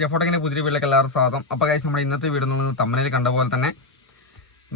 ജെഫോട്ടക്കിന്റെ പുതിയ വീട്ടിലേക്ക് എല്ലാവരും സ്വാഗതം. അപ്പോൾ ഗൈസ്, നമ്മുടെ ഇന്നത്തെ വീഡിയോ നമ്മൾ തമ്മിൽ കണ്ട പോലെ തന്നെ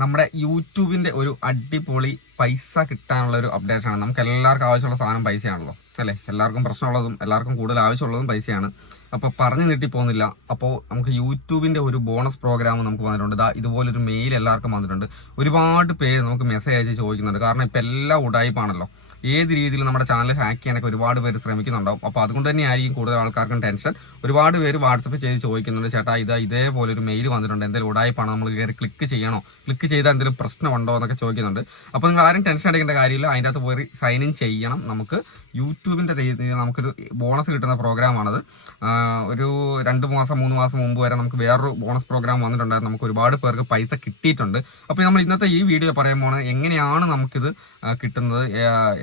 നമ്മുടെ യൂട്യൂബിന്റെ ഒരു അടിപൊളി പൈസ കിട്ടാനുള്ള ഒരു അപ്ഡേഷൻ ആണ്. നമുക്ക് എല്ലാവർക്കും ആവശ്യമുള്ള സാധനം പൈസയാണല്ലോ അല്ലേ? എല്ലാവർക്കും പ്രശ്നമുള്ളതും എല്ലാവർക്കും കൂടുതൽ ആവശ്യമുള്ളതും പൈസയാണ്. അപ്പോൾ പറഞ്ഞു നീട്ടി പോകുന്നില്ല. അപ്പോൾ നമുക്ക് യൂട്യൂബിന്റെ ഒരു ബോണസ് പ്രോഗ്രാം നമുക്ക് വന്നിട്ടുണ്ട്. ഇതുപോലൊരു മെയിൽ എല്ലാവർക്കും വന്നിട്ടുണ്ട്. ഒരുപാട് പേര് നമുക്ക് മെസ്സേജ് അയച്ച് ചോദിക്കുന്നുണ്ട്. കാരണം ഇപ്പം എല്ലാം ഉടായിപ്പാണല്ലോ. ഏത് രീതിയിൽ നമ്മുടെ ചാനൽ ഹാക്ക് ചെയ്യാനൊക്കെ ഒരുപാട് പേര് ശ്രമിക്കുന്നുണ്ടാവും. അപ്പോൾ അതുകൊണ്ട് തന്നെ ആയിരിക്കും കൂടുതൽ ആൾക്കാർക്കും ടെൻഷൻ. ഒരുപാട് പേര് വാട്സപ്പ് ചെയ്ത് ചോദിക്കുന്നുണ്ട്, ചേട്ടാ ഇതേപോലെ ഒരു മെയിൽ വന്നിട്ടുണ്ട്, എന്തെങ്കിലും ഉടായിപ്പാണോ, നമ്മൾ കയറി ക്ലിക്ക് ചെയ്യണോ, ക്ലിക്ക് ചെയ്താൽ എന്തെങ്കിലും പ്രശ്നമുണ്ടോ എന്നൊക്കെ ചോദിക്കുന്നുണ്ട്. അപ്പോൾ നിങ്ങൾ ആരും ടെൻഷൻ അടിക്കേണ്ട കാര്യമില്ല. അതിൻ്റെ അകത്ത് പോയി സൈൻ ഇൻ ചെയ്യണം. നമുക്ക് യൂട്യൂബിൻ്റെ രീതിയിൽ നമുക്കൊരു ബോണസ് കിട്ടുന്ന പ്രോഗ്രാമാണത്. ഒരു 2 മാസം 3 മാസം മുമ്പ് വരെ നമുക്ക് വേറൊരു ബോണസ് പ്രോഗ്രാം വന്നിട്ടുണ്ടായിരുന്നു. നമുക്ക് ഒരുപാട് പേർക്ക് പൈസ കിട്ടിയിട്ടുണ്ട്. അപ്പോൾ നമ്മൾ ഇന്നത്തെ ഈ വീഡിയോ പറയുമ്പോൾ എങ്ങനെയാണ് നമുക്കിത് കിട്ടുന്നത്,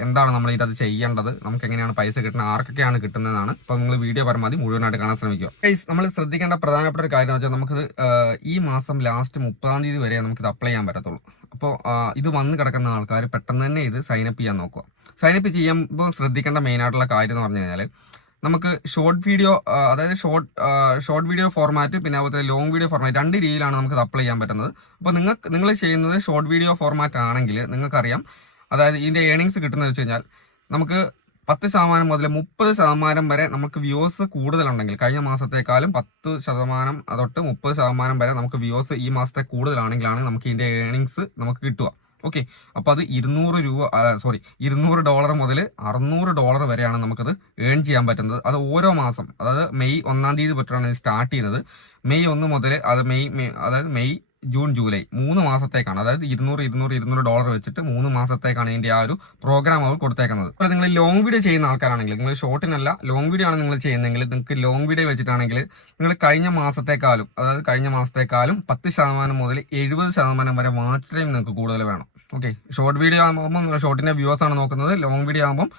എന്താണ് നമ്മൾ ഇതിനകത്ത് ചെയ്യേണ്ടത്, നമുക്ക് എങ്ങനെയാണ് പൈസ കിട്ടുന്നത്, ആർക്കൊക്കെയാണ് കിട്ടുന്നതെന്നാണ്. അപ്പോൾ നിങ്ങൾ വീഡിയോ പരമാവധി മുഴുവനായിട്ട് കാണാൻ ശ്രമിക്കുക. നമ്മൾ ശ്രദ്ധിക്കേണ്ട പ്രധാനപ്പെട്ട ഒരു കാര്യം എന്ന് വെച്ചാൽ നമുക്കിത് ഈ മാസം ലാസ്റ്റ് 30-ാം തീയതി വരെ നമുക്കിത് അപ്ലൈ ചെയ്യാൻ പറ്റത്തുള്ളൂ. അപ്പോൾ ഇത് വന്ന് കിടക്കുന്ന ആൾക്കാർ പെട്ടെന്ന് തന്നെ ഇത് സൈനപ്പ് ചെയ്യാൻ നോക്കുക. സൈനപ്പ് ചെയ്യുമ്പോൾ ശ്രദ്ധിക്കേണ്ട മെയിനായിട്ടുള്ള കാര്യം എന്ന് പറഞ്ഞു കഴിഞ്ഞാൽ നമുക്ക് ഷോർട്ട് വീഡിയോ, അതായത് ഷോർട്ട് വീഡിയോ ഫോർമാറ്റ്, പിന്നെ അതുപോലെ ലോങ് വീഡിയോ ഫോർമാറ്റ്, 2 രീതിയിലാണ് നമുക്കത് അപ്ലൈ ചെയ്യാൻ പറ്റുന്നത്. അപ്പോൾ നിങ്ങൾ ചെയ്യുന്നത് ഷോർട്ട് വീഡിയോ ഫോർമാറ്റ് ആണെങ്കിൽ നിങ്ങൾക്കറിയാം, അതായത് ഇതിൻ്റെ ഏണിങ്സ് കിട്ടുന്നത് വെച്ച് കഴിഞ്ഞാൽ നമുക്ക് 10% മുതൽ 30% വരെ നമുക്ക് വ്യൂസ് കൂടുതലുണ്ടെങ്കിൽ, കഴിഞ്ഞ മാസത്തേക്കാളും 10% തൊട്ട് 30% വരെ നമുക്ക് വ്യൂസ് ഈ മാസത്തെ കൂടുതലാണെങ്കിലാണ് നമുക്ക് ഇതിൻ്റെ ഏണിങ്സ് നമുക്ക് കിട്ടുക. ഓക്കെ, അപ്പോൾ അത് $200 മുതൽ $600 വരെയാണ് നമുക്കത് ഏൺ ചെയ്യാൻ പറ്റുന്നത്. അത് ഓരോ മാസം, അതായത് മെയ് 1-ാം തീയതി തൊട്ടാണ് ഇത് സ്റ്റാർട്ട് ചെയ്യുന്നത്. മെയ് 1 മുതൽ അത് മെയ് ജൂൺ ജൂലൈ 3 മാസത്തേക്കാണ്. അതായത് $200 വെച്ചിട്ട് 3 മാസത്തേക്കാണ് ഇതിൻ്റെ ആ ഒരു പ്രോഗ്രാം അവർ കൊടുത്തേക്കുന്നത്. അപ്പോൾ നിങ്ങൾ ലോങ് വീഡിയോ ചെയ്യുന്ന ആൾക്കാരാണെങ്കിൽ, നിങ്ങൾ ഷോർട്ടിനല്ല ലോങ് വീഡിയോ ആണ് നിങ്ങൾ ചെയ്യുന്നതെങ്കിൽ, നിങ്ങൾക്ക് ലോങ് വീഡിയോ വെച്ചിട്ടാണെങ്കിൽ നിങ്ങൾ കഴിഞ്ഞ മാസത്തേക്കാളും 10% മുതൽ 70% വരെ വാച്ച് ടൈം നിങ്ങൾക്ക് കൂടുതൽ വേണം. ഓക്കെ, ഷോർട്ട് വീഡിയോ ആകുമ്പോൾ ഷോർട്ടിൻ്റെ വ്യൂസ് ആണ് നോക്കുന്നത്. ലോങ് വീഡിയോ ആകുമ്പം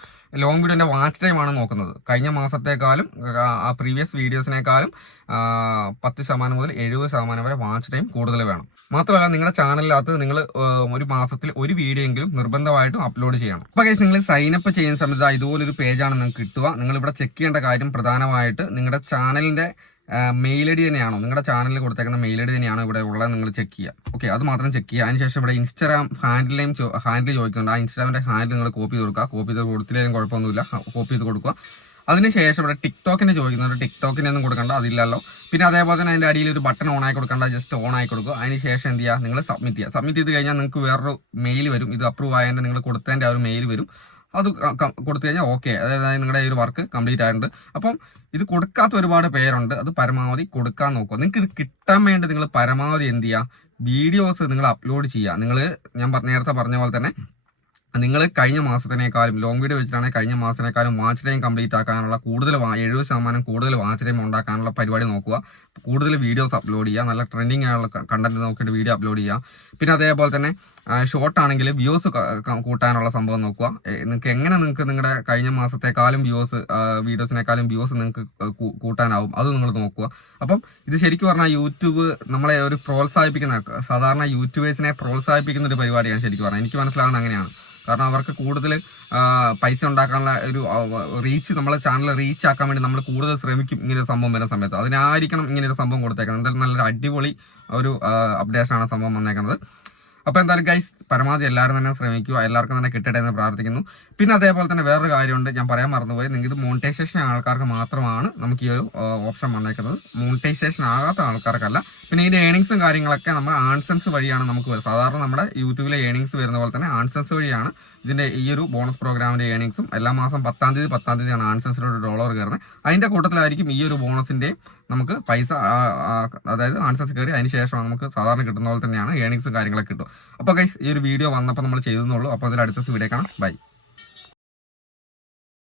ലോങ് വീഡിയോൻ്റെ വാച്ച് ടൈം ആണ് നോക്കുന്നത്. കഴിഞ്ഞ മാസത്തേക്കാളും ആ പ്രീവിയസ് വീഡിയോസിനേക്കാളും 10% മുതൽ 70% വരെ വാച്ച് ടൈം കൂടുതൽ വേണം. മാത്രമല്ല, നിങ്ങളുടെ ചാനലിനകത്ത് നിങ്ങൾ ഒരു മാസത്തിൽ ഒരു വീഡിയോ എങ്കിലും നിർബന്ധമായിട്ടും അപ്ലോഡ് ചെയ്യണം. അപ്പോൾ ഗൈസ്, നിങ്ങൾ സൈനപ്പ് ചെയ്യുന്ന സമയത്ത് ഇതുപോലൊരു പേജാണ് നിങ്ങൾക്ക് കിട്ടുക. നിങ്ങളിവിടെ ചെക്ക് ചെയ്യേണ്ട കാര്യം പ്രധാനമായിട്ട് നിങ്ങളുടെ ചാനലിൻ്റെ മെയിൽ ഐ ഡി തന്നെയാണോ, നിങ്ങളുടെ ചാനലിൽ കൊടുത്തേക്കുന്ന മെയിൽ ഐ ഡി തന്നെയാണോ ഇവിടെ ഉള്ളത്, നിങ്ങൾ ചെക്ക് ചെയ്യുക. ഓക്കെ, അത് മാത്രം ചെക്ക് ചെയ്യുക. അതിനുശേഷം ഇവിടെ ഇൻസ്റ്റാഗ്രാം ഹാൻഡിൽ ചോദിക്കുന്നുണ്ട്. ആ ഇൻസ്റ്റാഗ്രാമിൻ്റെ ഹാൻഡിൽ നിങ്ങൾ കോപ്പി ചെയ്ത് കൊടുക്കുക. കോപ്പി ചെയ്ത് കൊടുത്തില്ലെങ്കിലും കുഴപ്പമൊന്നുമില്ല, കോപ്പി ചെയ്ത് കൊടുക്കുക. അതിനുശേഷം ഇവിടെ ടിക്ടോക്കിന് ചോദിക്കുന്നുണ്ട്. ടിക്ടോക്കിനൊന്നും കൊടുക്കേണ്ട, അതില്ലല്ലോ. പിന്നെ അതേപോലെ തന്നെ അതിൻ്റെ അടിയിൽ ഒരു ബട്ടൺ ഓൺ ആയി കൊടുക്കേണ്ട, ജസ്റ്റ് ഓൺ ആയി കൊടുക്കുക. അതിനുശേഷം എന്ത് ചെയ്യുക, നിങ്ങൾ സബ്മിറ്റ് ചെയ്യുക. സബ്മിറ്റ് ചെയ്ത് കഴിഞ്ഞാൽ നിങ്ങൾക്ക് വേറൊരു മെയിൽ വരും. ഇത് അപ്രൂവ് ആയതിൻ്റെ നിങ്ങൾ കൊടുത്തതിൻ്റെ ആ ഒരു മെയിൽ വരും. അത് കൊടുത്തു കഴിഞ്ഞാൽ ഓക്കെ, അതായത് നിങ്ങളുടെ ഈ ഒരു വർക്ക് കംപ്ലീറ്റ് ആയിട്ടുണ്ട്. അപ്പം ഇത് കൊടുക്കാത്ത ഒരുപാട് പേരുണ്ട്. അത് പരമാവധി കൊടുക്കാൻ നോക്കുക. നിങ്ങൾക്ക് ഇത് കിട്ടാൻ വേണ്ടി നിങ്ങൾ പരമാവധി എന്ത് ചെയ്യുക, വീഡിയോസ് നിങ്ങൾ അപ്ലോഡ് ചെയ്യുക. ഞാൻ നേരത്തെ പറഞ്ഞ പോലെ തന്നെ നിങ്ങൾ കഴിഞ്ഞ മാസത്തിനേക്കാളും ലോങ് വീഡിയോ വെച്ചിട്ടാണെങ്കിൽ കഴിഞ്ഞ മാസത്തിനേക്കാളും വാച്ച് ടൈം കംപ്ലീറ്റ് ആക്കാനുള്ള 70% കൂടുതൽ വാച്ച് ടൈം ഉണ്ടാക്കാനുള്ള പരിപാടി നോക്കുക. കൂടുതൽ വീഡിയോസ് അപ്ലോഡ് ചെയ്യുക. നല്ല ട്രെൻഡിങ് ആയുള്ള കണ്ടന്റ് നോക്കിയിട്ട് വീഡിയോ അപ്ലോഡ് ചെയ്യുക. പിന്നെ അതേപോലെ തന്നെ ഷോർട്ട് ആണെങ്കിൽ വ്യൂസ് കൂട്ടാനുള്ള സംഭവം നോക്കുക. നിങ്ങൾക്ക് നിങ്ങളുടെ കഴിഞ്ഞ മാസത്തെക്കാളും വീഡിയോസിനേക്കാളും വ്യൂസ് നിങ്ങൾക്ക് കൂട്ടാനാവും, അത് നിങ്ങൾ നോക്കുക. അപ്പം ഇത് ശരിക്കും പറഞ്ഞാൽ യൂട്യൂബ് നമ്മളെ ഒരു സാധാരണ യൂട്യൂബേഴ്സിനെ പ്രോത്സാഹിപ്പിക്കുന്ന ഒരു പരിപാടിയാണ് ശരിക്കും പറഞ്ഞാൽ. എനിക്ക് മനസ്സിലാകുന്നത് അങ്ങനെയാണ്. കാരണം അവർക്ക് കൂടുതൽ പൈസ ഉണ്ടാക്കാനുള്ള ഒരു റീച്ച്, നമ്മളെ ചാനൽ റീച്ച് ആക്കാൻ വേണ്ടി നമ്മൾ കൂടുതൽ ശ്രമിക്കും ഇങ്ങനൊരു സംഭവം വരുന്ന സമയത്ത്. അതിനായിരിക്കണം ഇങ്ങനൊരു സംഭവം കൊടുത്തേക്കുന്നത്. എന്തായാലും നല്ലൊരു അടിപൊളി ഒരു അപ്ഡേഷനാണ് സംഭവം വന്നേക്കുന്നത്. അപ്പോൾ എന്തായാലും ഗൈസ്, പരമാവധി എല്ലാവരും തന്നെ ശ്രമിക്കുക, എല്ലാവർക്കും തന്നെ കിട്ടട്ടെ എന്ന് പ്രാർത്ഥിക്കുന്നു. പിന്നെ അതേപോലെ തന്നെ വേറൊരു കാര്യമുണ്ട്, ഞാൻ പറയാൻ മറന്നുപോയി. നിങ്ങൾക്ക് ഇത് മോണിറ്റൈസേഷൻ ആൾക്കാർക്ക് മാത്രമാണ് നമുക്ക് ഈ ഒരു ഓപ്ഷൻ വന്നേക്കുന്നത്. മോണിറ്റൈസേഷൻ ആകാത്ത ആൾക്കാർക്കല്ല. പിന്നെ ഇതിൻ്റെ ഏണിങ്സും കാര്യങ്ങളൊക്കെ നമ്മൾ ആൺസെൻസ് വഴിയാണ് നമുക്ക് സാധാരണ നമ്മുടെ യൂട്യൂബിലെ ഏണിങ്സ് വരുന്ന പോലെ തന്നെ ആൺസെൻസ് വഴിയാണ് ഇതിൻ്റെ ഈ ഒരു ബോണസ് പ്രോഗ്രാമിൻ്റെ ഏണിങ്സും. എല്ലാ മാസം 10-ാം തീയതിയാണ് ആൺസെൻസിലൊരു $1 കയറുന്നത്. അതിൻ്റെ കൂട്ടത്തിലായിരിക്കും ഈ ഒരു ബോണസിൻ്റെ നമുക്ക് പൈസ, അതായത് ആൺസെൻസ് കയറി അതിന് ശേഷം നമുക്ക് സാധാരണ കിട്ടുന്ന പോലെ തന്നെയാണ് ഏണിങ്സും കാര്യങ്ങളൊക്കെ കിട്ടും. അപ്പോൾ ഗൈസ്, ഈ ഒരു വീഡിയോ വന്നപ്പോൾ നമ്മൾ ചെയ്തെന്നുള്ളൂ. അപ്പോൾ അതിൽ അടുത്ത വീഡിയോ കാണാം. ബൈ.